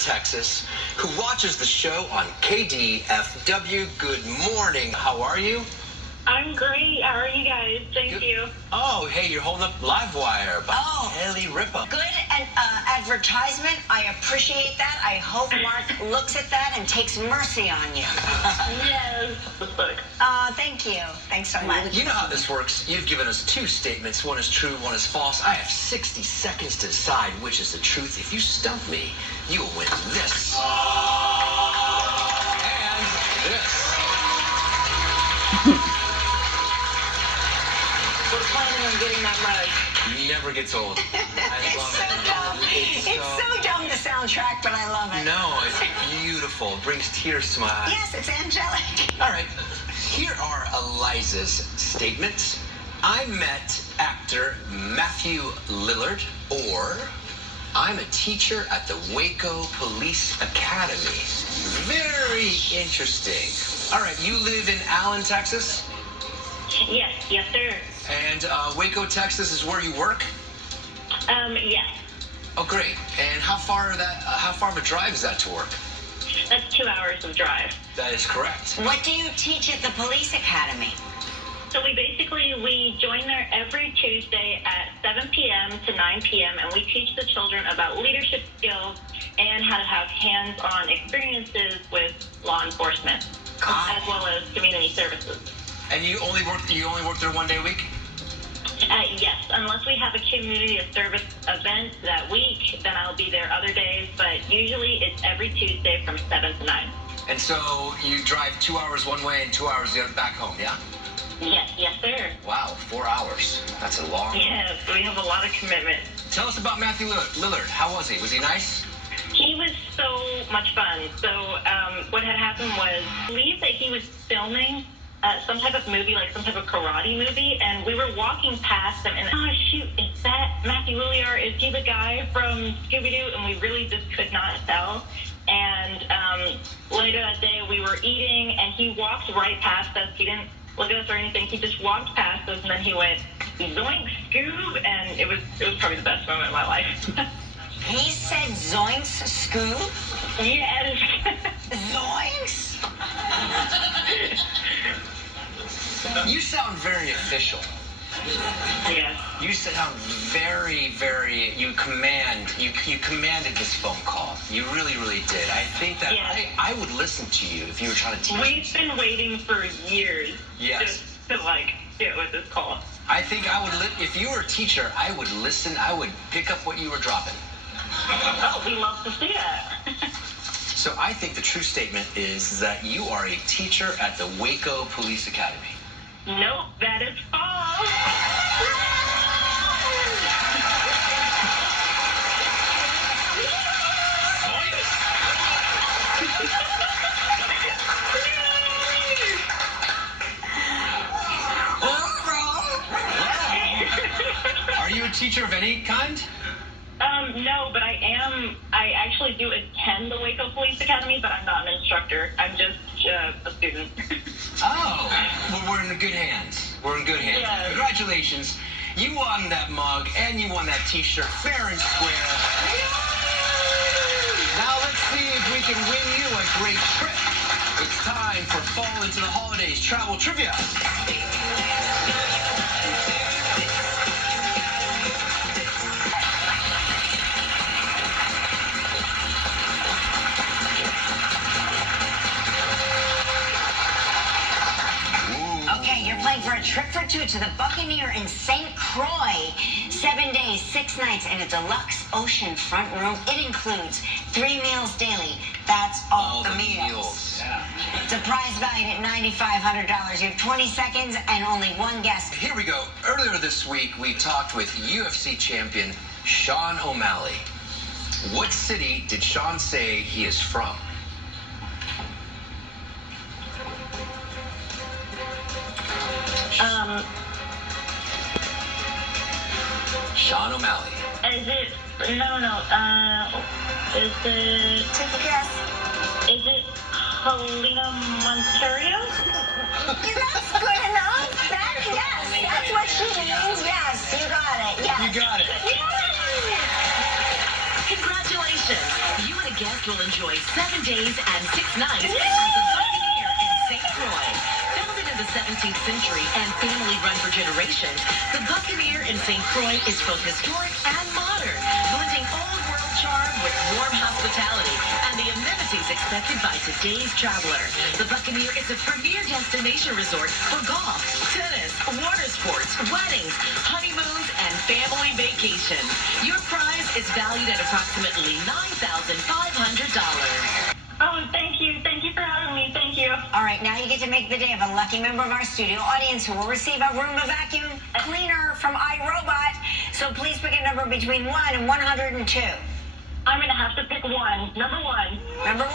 Texas, who watches the show on KDFW. Good morning. How are you? I'm great. How are you guys? Thank you. Oh, hey, you're holding up Livewire by Kelly Ripa. Good advertisement. I appreciate that. I hope Mark looks at that and takes mercy on you. Yes. Thank you. Thanks so much. You know how this works. You've given us two statements. One is true, one is false. I have 60 seconds to decide which is the truth. If you stump me, you will win this. And this. We're planning on getting that mug. Never gets old. I love So it. dumb. It's so dumb, the soundtrack, but I love it. No, it's beautiful. It brings tears to my eyes. Yes, it's angelic. All right, here are Eliza's statements. I met actor Matthew Lillard, or I'm a teacher at the Waco Police Academy. Very interesting. All right, you live in Allen, Texas? Yes, sir. And Waco, Texas is where you work? Yes. Oh, great. And how far of a drive is that to work? That's 2 hours of drive. That is correct. What do you teach at the police academy? So we join there every Tuesday at 7 p.m. to 9 p.m. and we teach the children about leadership skills and how to have hands-on experiences with law enforcement, as well as community services. And you only work there 1 day a week? Yes, unless we have a community service event that week, then I'll be there other days, but usually it's every Tuesday from 7 to 9. And so you drive 2 hours one way and 2 hours the other back home, yeah? Yes, sir. Wow, 4 hours. That's a long. Yes, we have a lot of commitment. Tell us about Matthew Lillard. How was he? Was he nice? He was so much fun. So what had happened was, I believe that he was filming some type of movie, like some type of karate movie, and we were walking past him, and oh shoot, is that Matthew Lillard? Is he the guy from Scooby-Doo? And we really just could not tell. And later that day, we were eating, and he walked right past us. He didn't look at us or anything. He just walked past us, and then he went, zoink, Scoob, and it was probably the best moment of my life. He said zoinks, Scoob? Yes. Zoinks? You sound very official. Yes. You sound very, very. You commanded this phone call. You really, really did. I think that Yes. I would listen to you if you were trying to teach. We've been waiting for years Yes. to get with this call. I think I would. If you were a teacher, I would listen. I would pick up what you were dropping. Oh, we love to see that. So I think the true statement is that you are a teacher at the Waco Police Academy. Nope, that is false. Are you a teacher of any kind? No, but I actually do attend the Waco Police Academy, but I'm not an instructor. I'm just a student. Oh, well, we're in good hands. We're in good hands. Yes. Congratulations. You won that mug and you won that t-shirt fair and square. Now let's see if we can win you a great trip. It's time for Fall into the Holidays Travel Trivia. Okay, you're playing for a trip for two to the Buccaneer in St. Croix. 7 days, 6 nights in a deluxe oceanfront room. It includes 3 meals daily. That's all the meals. Yeah. It's a prize valued at $9,500. You have 20 seconds and only one guess. Here we go. Earlier this week, we talked with UFC champion Sean O'Malley. What city did Sean say he is from? Sean O'Malley. Is it? No. Is it? Take a guess. Is it Helena, Ontario? That's good enough. Yes, that's what she means. Yes, you got it. Yes. You got it. Yes. Congratulations! You and a guest will enjoy 7 days and 6 nights at the Buccaneer in St. Croix. Founded in the 17th century and family-run for generations, the Buccaneer in St. Croix is both historic and modern, blending old-world charm with warm hospitality and the amenities expected by today's traveler. The Buccaneer is a premier destination resort for golf, tennis, water sports, weddings, honeymoons, and family vacations. Your prize is valued at approximately $9,500. Oh, thank you. Thank you for having me. Thank you. All right, now you get to make the day of a lucky member of our studio audience who will receive a Roomba vacuum cleaner from iRobot. So please pick a number between 1 and 102. I'm going to have to pick one. Number one. Number 1.